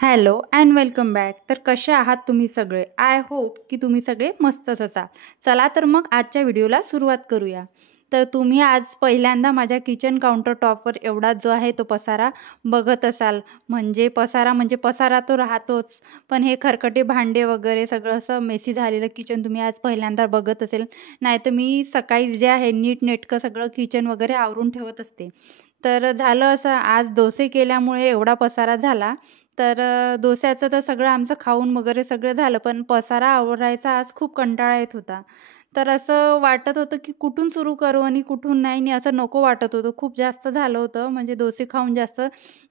Hello and welcome back. तर कसे आहात तुम्ही सगळे? आय होप की तुम्ही सगळे मस्तच असाल. चला तर मग आजच्या व्हिडिओला सुरुवात करूया. तर तुम्ही आज पहिल्यांदा माझ्या किचन काउंटर टॉपवर एवढा जो आहे तो पसारा बघत असाल. म्हणजे पसारा तो राहतोच, पण हे खरकटे भांडे वगैरे सगळं असं मेसी झालेलं किचन तुम्ही आज पहिल्यांदा बघत असेल. नाहीतर मी सकाळी जे आहे नीटनेटकं सगळं किचन वगैरे आवरून ठेवत असते. तर झालं असं, आज डोसे केल्यामुळे एवढा पसारा झाला. तर डोस्याचं तर सगळं आमचं खाऊन वगैरे सगळं झालं, पण पसारा आवरायचा आज खूप कंटाळा येत होता. तर असं वाटत होतं की कुठून सुरू करू आणि कुठून नाही, नाही असं नको वाटत होतं. खूप जास्त झालं होतं, म्हणजे डोसे खाऊन जास्त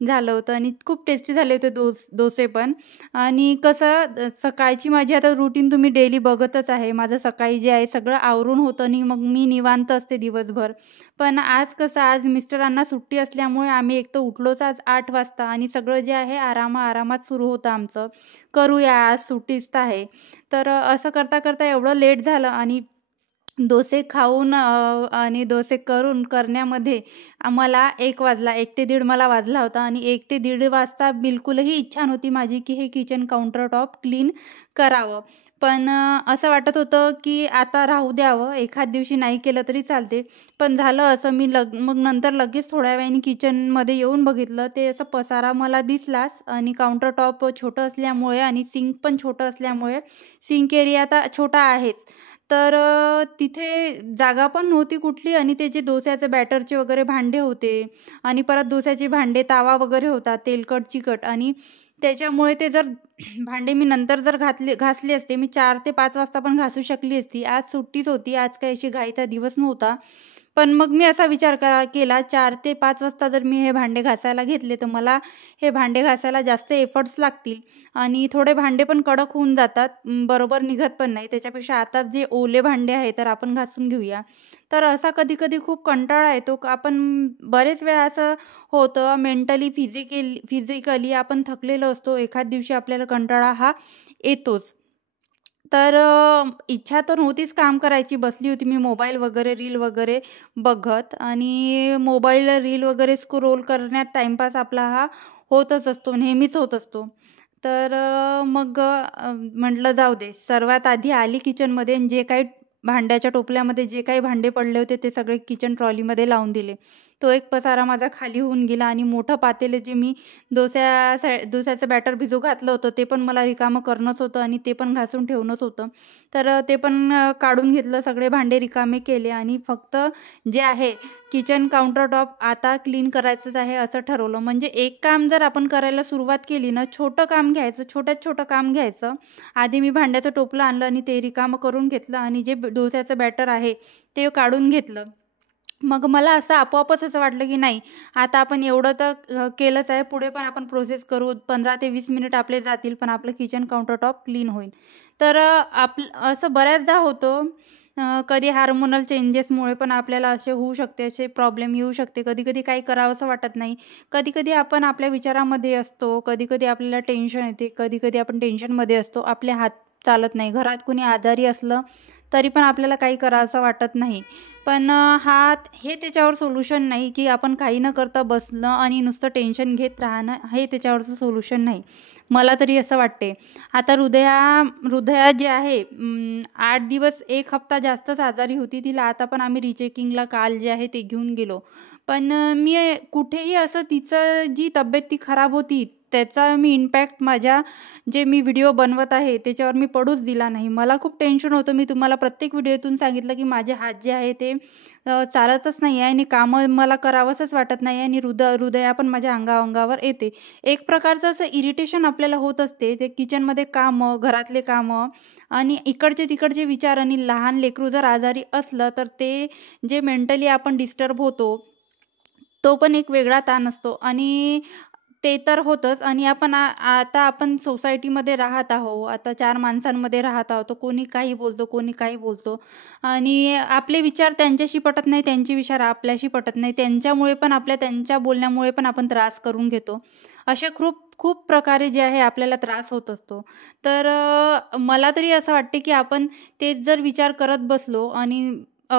झालं होतं आणि खूप टेस्टी झाले होते डोसे पण. आणि कसं सकाळची माझी आता रुटीन तुम्ही डेली बघतच आहे. माझं सकाळी जे आहे सगळं आवरून होतं आणि मग मी निवांत असते दिवसभर. पण आज कसं, आज मिस्टरांना सुट्टी असल्यामुळे आम्ही एक तर उठलोच आज 8 वाजता आणि सगळं जे आहे आरामात सुरू होतं आमचं. करूया आज सुट्टीच तर आहे. तर असं करता एवढं लेट झालं आणि डोसे खाऊन आणि डोसे करण्यामध्ये आम्हाला 1 वाजला. 1 ते दीड मला वाजला होता आणि 1 ते दीड वाजता बिलकुलही इच्छा नव्हती माझी की हे किचन काउंटर टॉप क्लीन करावं. पण असं वाटत होतं की आता राहू द्यावं, एखाद दिवशी नाही केलं तरी चालते. पण झालं असं, मी मग नंतर लगेच थोड्या वेळाने किचनमध्ये येऊन बघितलं, ते असं पसारा मला दिसलाच आणि काउंटर टॉप छोटं असल्यामुळे आणि सिंक पण छोटं असल्यामुळे सिंक एरिया आता छोटा आहेच. तर तिथे जागा पण नव्हती कुठली आणि ते जे डोस्याचे बॅटरचे वगैरे भांडे होते आणि परत डोस्याचे भांडे, तावा वगैरे होता तेलकट, चिकट आणि त्याच्यामुळे ते जर भांडे मी नंतर जर घासले असते, मी 4 ते 5 वाजता पण घासू शकली असती. आज सुट्टीच होती, आज काही अशी घाईचा दिवस नव्हता. पण मग मी असा विचार केला 4 ते 5 वाजता जर मी हे भांडे घासायला घेतले, तर मला हे भांडे घासायला जास्त एफर्ट्स लागतील आणि थोडे भांडे पण कडक होऊन जातात, बरोबर निघत पण नाही. त्याच्यापेक्षा आता जे ओले भांडे आहे तर आपण घासून घेऊया. तर असा कधी-कधी खूप कंटाळा येतो. आपण बरेच वेळा असं होतं मेंटली, फिजिकली आपण थकलेलो असतो. एखाद दिवशी आपल्याला कंटाळा हा येतोच. तर इच्छा तर नव्हतीच काम करायची. बसली होती मी मोबाईल वगैरे, रील वगैरे बघत आणि मोबाईल रील वगैरे स्क्रोल करण्यात टाईमपास आपला हा होतच असतो, नेहमीच होत असतो. तर मग म्हटलं जाऊ दे. सर्वात आधी आली किचनमध्ये आणि जे काही भांड्याच्या टोपल्यामध्ये जे काही भांडे पडले होते ते सगळे किचन ट्रॉलीमध्ये लावून दिले. तो एक पसारा माझा खाली होऊन गेला आणि मोठं पातेलं जे मी डोस्याचं बॅटर भिजू घातलं होतं ते पण मला रिकामं करणंच होतं आणि ते पण घासून ठेवणंच होतं. तर ते पण काढून घेतलं, सगळे भांडे रिकामे केले आणि फक्त जे आहे किचन काउंटर टॉप आता क्लीन करायचंच आहे असं ठरवलं. म्हणजे एक काम जर आपण करायला सुरुवात केली ना, छोटं काम घ्यायचं, छोट्यात छोटं काम घ्यायचं. आधी मी भांड्याचं टोपलं आणलं आणि ते रिकामं करून घेतलं आणि जे डोस्याचं बॅटर आहे ते काढून घेतलं. मग मला असं आपोआपच असं वाटलं की नाही, आता आपण एवढं तर केलंच आहे, पुढे पण आपण प्रोसेस करू. 15 ते 20 मिनिट आपले जातील, पण आपलं किचन काउंटर टॉप क्लीन होईल. तर असं बऱ्याचदा होतं. कधी हार्मोनल चेंजेसमुळे पण आपल्याला असे होऊ शकते, असे प्रॉब्लेम येऊ शकते. कधी-कधी काही करावंसं वाटत नाही. कधी-कधी आपण आपल्या विचारामध्ये असतो, कधी-कधी आपल्याला टेन्शन येते, कधी-कधी आपण टेन्शनमध्ये असतो. आपले हात चालत नाही. घरात कुणी आजारी असलं तरी पण आपल्याला काही करावंसं वाटत नाही. पण हे त्याच्यावर सोल्युशन नाही, की आपण काही न करता बसणं आणि नुसतं टेन्शन घेत राहणं, हे त्याच्यावरचं सोल्युशन नाही. मला तरी असं वाटते. आता हृदया जे आहे 8 दिवस, 1 हप्ता जास्तच आजारी होती. तिला आता पण आम्ही रिचेकिंगला काल जे आहे ते घेऊन गेलो. पण मी कुठेही असं तिचं जी तब्येत ती खराब होती, त्याचा मी इम्पॅक्ट माझ्या जे मी व्हिडिओ बनवत आहे त्याच्यावर मी पडूच दिला नाही. मला खूप टेन्शन होतं. मी तुम्हाला प्रत्येक व्हिडिओतून सांगितलं की माझे हात जे आहे ते चालतच नाही आहे आणि कामं मला करावंसंच वाटत नाही आणि हृदया पण माझ्या अंगावर येते. एक प्रकारचं असं इरिटेशन आपल्याला होत असते. ते किचनमध्ये कामं, घरातले कामं आणि इकडचे तिकडचे विचार आणि लहान लेकरू जर आजारी असलं तर ते जे मेंटली आपण डिस्टर्ब होतो, तो पण एक वेगळा ताण असतो आणि ते तर होतंच. आणि आता आपण सोसायटीमध्ये राहत आहोत, आता 4 माणसांमध्ये राहत आहोत, तर कोणी काही बोलतो, कोणी काही बोलतो आणि आपले विचार त्यांच्याशी पटत नाही, त्यांचे विचार आपल्याशी पटत नाही. त्यांच्यामुळे पण त्यांच्या बोलण्यामुळे पण आपण त्रास करून घेतो. अशा खूप खूप प्रकारे जे आहे आपल्याला त्रास होत असतो. तर मला तरी असं वाटते, की आपण तेच जर विचार करत बसलो आणि अ,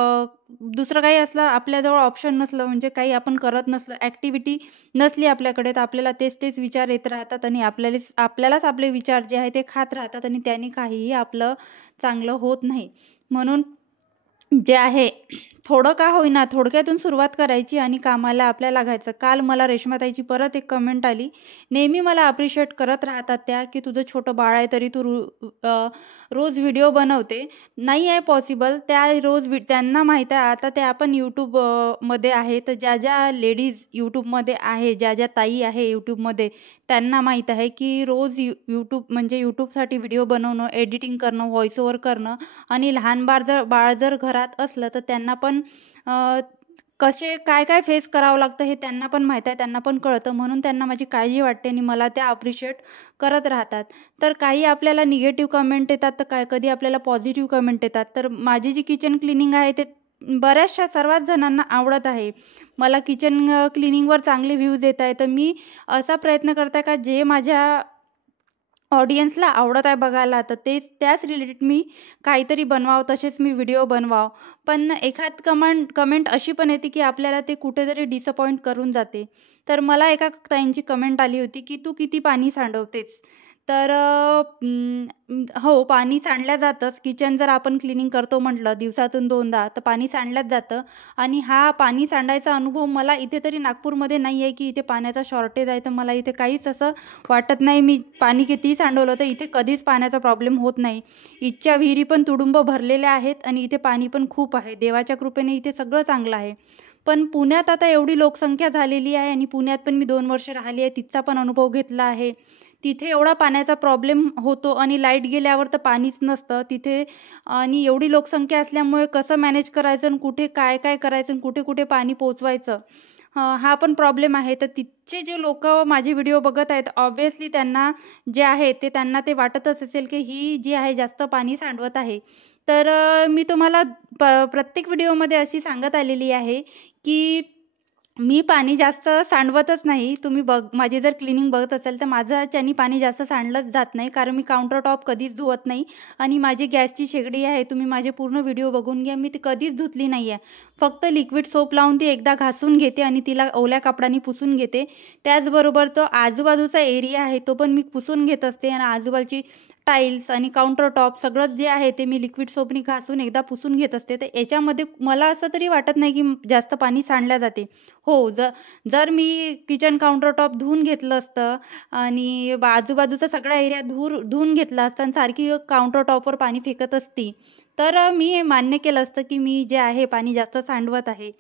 दुसरं काही असलं आपल्याजवळ ऑप्शन नसलं, म्हणजे काही आपण करत नसलं, ॲक्टिव्हिटी नसली आपल्याकडे, तर आपल्याला तेच विचार येत राहतात आणि आपल्यालाच आपले विचार जे आहे ते खात राहतात आणि त्याने काहीही आपलं चांगलं होत नाही. म्हणून जे आहे, थोडं का होईना थोडक्यातून सुरुवात करायची आणि कामाला आपल्या लागायचं. काल मला रेश्माताईची परत एक कमेंट आली. नेहमी मला अप्रिशिएट करत राहतात त्या, की तुझं छोटं बाळ आहे तरी तू रोज व्हिडिओ बनवते. नाही आहे पॉसिबल. त्या त्यांना माहीत आहे आता त्या पण मध्ये आहे. तर ज्या लेडीज यूट्यूबमध्ये आहे, ज्या ताई आहे यूट्यूबमध्ये, त्यांना माहीत आहे की रोज म्हणजे यूट्यूबसाठी व्हिडिओ बनवणं, एडिटिंग करणं, व्हॉईस ओव्हर करणं आणि लहान बाळ जर घरात असलं तर त्यांना पण काय फेस करावं लागतं हे त्यांना पण माहीत आहे, त्यांना पण कळतं. म्हणून त्यांना माझी काळजी वाटते आणि मला त्या अप्रिशिएट करत राहतात. तर काही आपल्याला निगेटिव्ह कमेंट येतात, तर कधी आपल्याला पॉझिटिव्ह कमेंट येतात. तर माझी जी किचन क्लिनिंग आहे ते बऱ्याचशा सर्वच जणांना आवडत आहे. मला किचन क्लिनिंगवर चांगले व्ह्यूज येत आहे. तर मी असा प्रयत्न करत आहे का जे माझ्या ऑडियन्सला आवडत आहे बघायला, तर त्याच रिलेटेड मी काहीतरी बनवावं, तसेच मी व्हिडिओ बनवावं. पण एखाद कमेंट अशी पण येते की आपल्याला ते कुठेतरी डिसअपॉइंट करून जाते. तर मला एका ताईंची कमेंट आली होती की तू किती पाणी सांडवतेस. तर हो, पाणी सांडल्या जातंच. किचन जर आपण क्लिनिंग करतो म्हटलं दिवसातून 2दा, तर पाणी सांडल्याच जातं. आणि हा पाणी सांडायचा अनुभव मला इथे तरी नागपूरमध्ये नाही आहे की इथे पाण्याचा शॉर्टेज आहे. तर मला इथे काहीच असं वाटत नाही. मी पाणी कितीही सांडवलं तर इथे कधीच पाण्याचा प्रॉब्लेम होत नाही. इथच्या विहिरी पण तुडुंब भरलेल्या आहेत आणि इथे पाणी पण खूप आहे. देवाच्या कृपेने इथे सगळं चांगलं आहे. पण पुण्यात आता एवढी लोकसंख्या झालेली आहे आणि पुण्यात पण मी 2 वर्ष राहिली आहे. तिथचा पण अनुभव घेतला आहे. तिथे एवढा पाण्याचा प्रॉब्लेम होतो आणि लाईट गेल्यावर तर पाणीच नसतं तिथे. आणि एवढी लोकसंख्या असल्यामुळे कसं मॅनेज करायचं आणि कुठे काय करायचं आणि कुठे पाणी पोहोचवायचं, हा पण प्रॉब्लेम आहे. तर तिथचे जे लोकं माझे व्हिडिओ बघत आहेत, ऑब्व्हियसली त्यांना जे आहे त्यांना ते वाटतच असेल की ही जी आहे जास्त पाणी सांडवत आहे. तर मी तुम्हाला प्रत्येक व्हिडिओमध्ये अशी सांगत आलेली आहे की मी पाणी जास्त सांडवतच नाही. तुम्ही माझी जर क्लिनिंग बघत असाल तर माझ्याच्यानी पाणी जास्त सांडलंच जात नाही, कारण मी काउंटर टॉप कधीच धुवत नाही. आणि माझी गॅसची शेगडी आहे, तुम्ही माझे पूर्ण व्हिडिओ बघून घ्या, मी ती कधीच धुतली नाही आहे. फक्त लिक्विड सोप लावून ती एकदा घासून घेते आणि तिला ओल्या कापडाने पुसून घेते. त्याचबरोबर तो आजूबाजूचा एरिया आहे तो पण मी पुसून घेत असते आणि आजूबाजूची टाईल्स आणि काउंटर टॉप सगळंच जे आहे ते मी लिक्विड सोपनी घासून एकदा पुसून घेत असते. तर याच्यामध्ये मला असं तरी वाटत नाही की जास्त पाणी सांडल्या जाते. हो, जर मी किचन काउंटर टॉप धुवून घेतलं असतं आणि आजूबाजूचा सगळा एरिया धुवून घेतला असता आणि सारखी काउंटर टॉपवर पाणी फेकत असती, तर मी मान्य केलं असतं की मी जे आहे पाणी जास्त सांडवत आहे.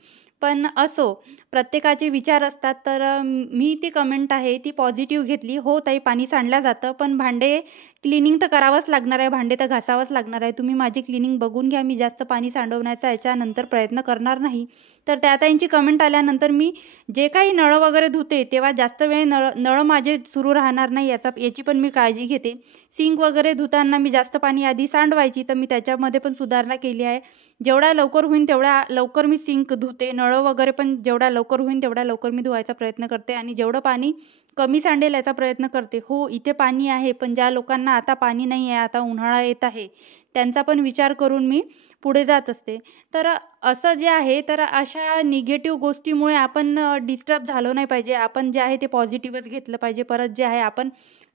पण असो, प्रत्येकाचे विचार असतात. तर मी ती कमेंट आहे ती पॉझिटिव्ह घेतली. हो ताई, पाणी सांडलं जातं, पण भांडे क्लिनिंग तर करावंच लागणार आहे, भांडे तर घासावंच लागणार आहे. तुम्ही माझी क्लिनिंग बघून घ्या, मी जास्त पाणी सांडवण्याचा याच्यानंतर प्रयत्न करणार नाही. तर त्या ताईंची कमेंट आल्यानंतर मी जे काही नळं वगैरे धुते तेव्हा जास्त वेळ नळ माझे सुरू राहणार नाही याची पण मी काळजी घेते. सिंक वगैरे धुताना मी जास्त पाणी आधी सांडवायची, तर मी त्याच्यामध्ये पण सुधारणा केली आहे. जेवढ्या लवकर होईल तेवढ्या लवकर मी सिंक धुते. नळं वगैरे पण जेवढ्या लवकर होईल तेवढ्या लवकर मी धुवायचा प्रयत्न करते आणि जेवढं पाणी कमी सांडेल याचा प्रयत्न करते. हो, इथे पाणी आहे, पण ज्या लोकांना आता पाणी नाही आहे, आता उन्हाळा येत आहे, त्यांचा पण विचार करून मी पुढे जात असते. तर असं जे आहे, तर अशा निगेटिव्ह गोष्टीमुळे आपण डिस्टर्ब झालो नाही पाहिजे. आपण जे आहे ते पॉझिटिव्हच घेतलं पाहिजे. परत जे आहे आपण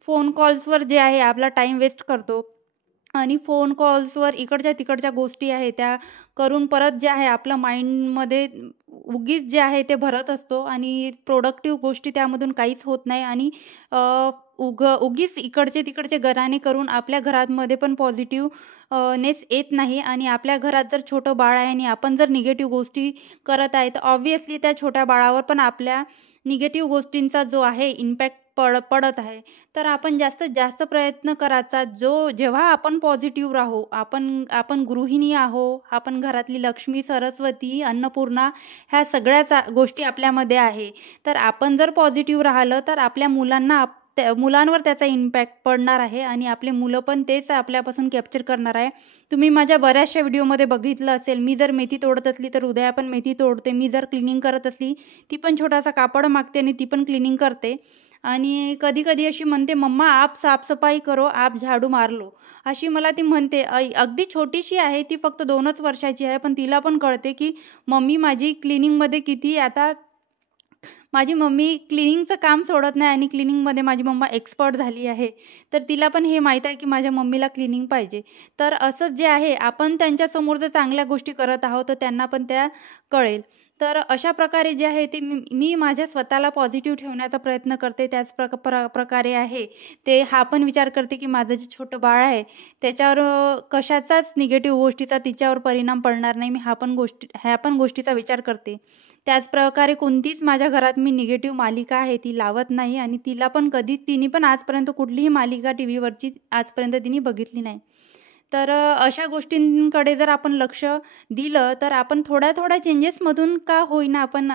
फोन कॉल्सवर जे आहे आपला टाईम वेस्ट करतो आणि फोन कॉल्सवर इकडच्या तिकडच्या गोष्टी आहे त्या करून परत जे आहे आपलं माइंडमध्ये उगीच जे आहे ते भरत असतो आणि प्रोडक्टिव्ह गोष्टी त्यामधून काहीच होत नाही. आणि उगीच इकडचे तिकडचे गराणे करून आपल्या घरामध्ये पण पॉझिटिव्हनेस येत नाही. आणि आपल्या घरात जर छोटं बाळ आहे आणि आपण जर निगेटिव्ह गोष्टी करत आहे, तर ऑब्व्हियसली त्या छोट्या बाळावर पण आपल्या निगेटिव्ह गोष्टींचा जो आहे इम्पॅक्ट पडत आहे, तर आपण जास्तीत जास्त प्रयत्न करायचा. जेव्हा आपण पॉझिटिव्ह राहू, आपण आपण गृहिणी आहो, आपण घरातली लक्ष्मी, सरस्वती, अन्नपूर्णा ह्या सगळ्याच गोष्टी आपल्यामध्ये आहे. तर आपण जर पॉझिटिव्ह राहिलं तर आपल्या मुलांवर त्याचा इम्पॅक्ट पडणार आहे आणि आपले मुलं पण तेच आपल्यापासून कॅप्चर करणार आहे. तुम्ही माझ्या बऱ्याचशा व्हिडिओमध्ये बघितलं असेल, मी जर मेथी तोडत असली तर उदया पण मेथी तोडते. मी जर क्लिनिंग करत असली, ती पण छोटासा कापड मागते आणि ती पण क्लिनिंग करते. आणि कधी-कधी अशी म्हणते, "मम्मा आप साफ-सफाई करो, आप झाडू मार लो." अशी मला ती म्हणते. अगदी छोटीशी आहे ती, फक्त 2च वर्षाची आहे. पण तिला पण कळते की मम्मी माझी क्लिनिंगमध्ये किती आता माझी मम्मी क्लिनिंगचं काम सोडत नाही आणि क्लिनिंगमध्ये माझी मम्मा एक्सपर्ट झाली आहे. तर तिला पण हे माहीत आहे की माझ्या मम्मीला क्लिनिंग पाहिजे. तर असंच जे आहे, आपण त्यांच्यासमोर जर चांगल्या गोष्टी करत आहोत तर त्यांना पण त्या कळेल. तर अशा प्रकारे जे आहे ते मी माझ्या स्वतःला पॉझिटिव्ह ठेवण्याचा प्रयत्न करते. त्याच प्रकारे आहे ते हा पण विचार करते की माझं जे छोटं बाळ आहे त्याच्यावर कशाचाच निगेटिव्ह गोष्टीचा तिच्यावर परिणाम पडणार नाही. मी ह्या पण गोष्टीचा विचार करते. त्याचप्रकारे कोणतीच माझ्या घरात मी निगेटिव्ह मालिका आहे ती लावत नाही आणि तिने पण आजपर्यंत कुठलीही मालिका टीव्हीवरची आजपर्यंत तिने बघितली नाही. तर अशा गोष्टींकडे जर आपण लक्ष दिलं तर आपण थोड्या चेंजेसमधून का होईना आपण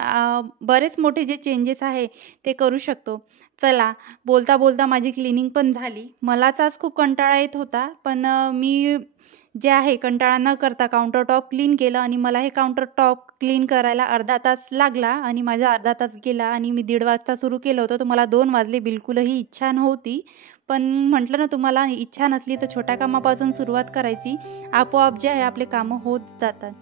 बरेच मोठे जे चेंजेस आहे ते करू शकतो. चला, बोलता माझी क्लिनिंग पण झाली. मलाच आज खूप कंटाळा येत होता, पण मी जे आहे कंटाळा न करता काउंटर टॉप क्लीन केलं आणि मला हे काउंटर टॉप क्लीन करायला अर्धा तास लागला आणि माझा अर्धा तास गेला आणि मी 1:30 वाजता सुरू केलं होतं, तर मला 2 वाजले. बिलकुलही इच्छा नव्हती. पण म्हटलं ना तुम्हाला, इच्छा नसली तर छोट्या कामापासून सुरुवात करायची. आपोआप जे आहे आपले कामं होत जातात.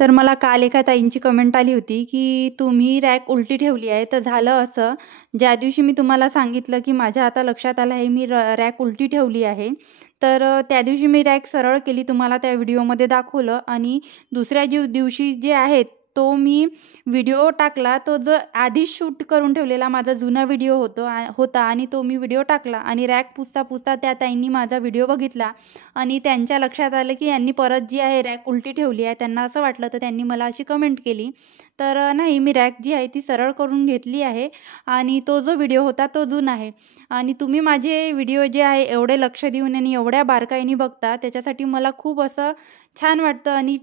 तर मला काल एका ताईंची कमेंट आली होती की तुम्ही रॅक उलटी ठेवली आहे. तर झालं असं, ज्या दिवशी मी तुम्हाला सांगितलं की माझ्या आता लक्षात आलं आहे मी रॅक उलटी ठेवली आहे, तर त्या दिवशी मी रॅक सरळ केली, तुम्हाला त्या व्हिडिओमध्ये दाखवलं. आणि दुसऱ्या दिवशी जे आहे तो मी व्हिडिओ टाकला. तो जो आधी शूट करून ठेवलेला माझा जुना व्हिडिओ होता आणि तो मी व्हिडिओ टाकला आणि रॅक पुसता त्या ताईंनी माझा व्हिडिओ बघितला आणि त्यांच्या लक्षात आलं की यांनी परत जी आहे रॅक उलटी ठेवली आहे. त्यांना असं वाटलं, तर त्यांनी मला अशी कमेंट केली. तर नाही, मी रॅक जी आहे ती सरळ करून घेतली आहे आणि तो जो व्हिडिओ होता तो जुना आहे. आणि तुम्ही माझे व्हिडिओ जे आहे एवढे लक्ष देऊन आणि एवढ्या बारकाईने बघता, त्याच्यासाठी मला खूप असं छान वाटतं. आणि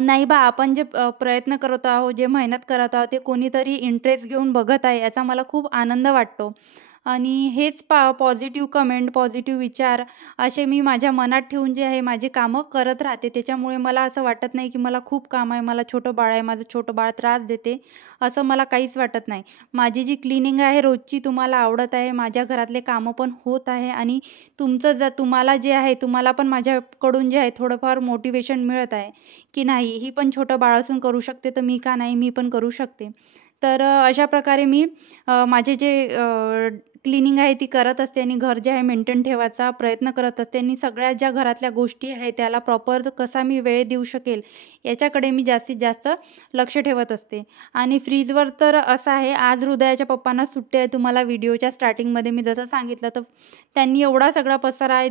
नाही बा, आपण जे प्रयत्न करत आहोत, जे मेहनत करत आहोत, ते कोणीतरी इंटरेस्ट घेऊन बघत आहे, याचा मला खूप आनंद वाटतो. आणि हेच पॉझिटिव्ह कमेंट, पॉझिटिव्ह विचार असे मी माझ्या मनात ठेवून जे आहे माझी कामं करत राहते. त्याच्यामुळे मला असं वाटत नाही की मला खूप काम आहे, मला छोटं बाळ आहे, माझं छोटं बाळ त्रास देते, असं मला काहीच वाटत नाही. माझी जी क्लिनिंग आहे रोजची तुम्हाला आवडत आहे, माझ्या घरातले कामं पण होत आहे आणि तुम्हाला जे आहे, तुम्हाला पण माझ्याकडून जे आहे थोडंफार मोटिवेशन मिळत आहे की नाही, ही पण छोटं बाळ असून करू शकते, तर मी का नाही, मी पण करू शकते. तर अशा प्रकारे मी माझे जे क्लिनिंग आहे ती करत असते आणि घर जे आहे मेंटेन ठेवायचा प्रयत्न करत असते आणि सगळ्या ज्या घरातल्या गोष्टी आहेत त्याला प्रॉपर कसा मी वेळ देऊ शकेल याच्याकडे मी जास्तीत जास्त लक्ष ठेवत असते. आणि फ्रीजवर तर असं आहे, आज हृदयाच्या पप्पांना सुट्टी आहे. तुम्हाला व्हिडिओच्या स्टार्टिंगमध्ये मी जसं सांगितलं, तर त्यांनी एवढा सगळा पसारा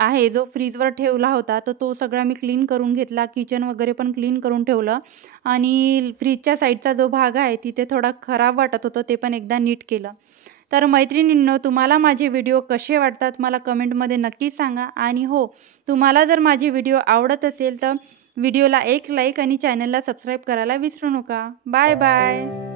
आहे जो फ्रीजवर ठेवला होता, तर तो सगळा मी क्लीन करून घेतला. किचन वगैरे पण क्लीन करून ठेवलं आणि फ्रीजच्या साईडचा जो भाग आहे तिथे थोडा खराब वाटत होतं, ते पण एकदा नीट केलं. तर मैत्रिणींनो, तुम्हाला माझे व्हिडिओ कसे वाटतात मला कमेंटमध्ये नक्की सांगा. आणि हो, तुम्हाला जर माझे व्हिडिओ आवडत असेल तर व्हिडिओला एक लाईक आणि चॅनलला सबस्क्राईब करायला विसरू नका. Bye bye.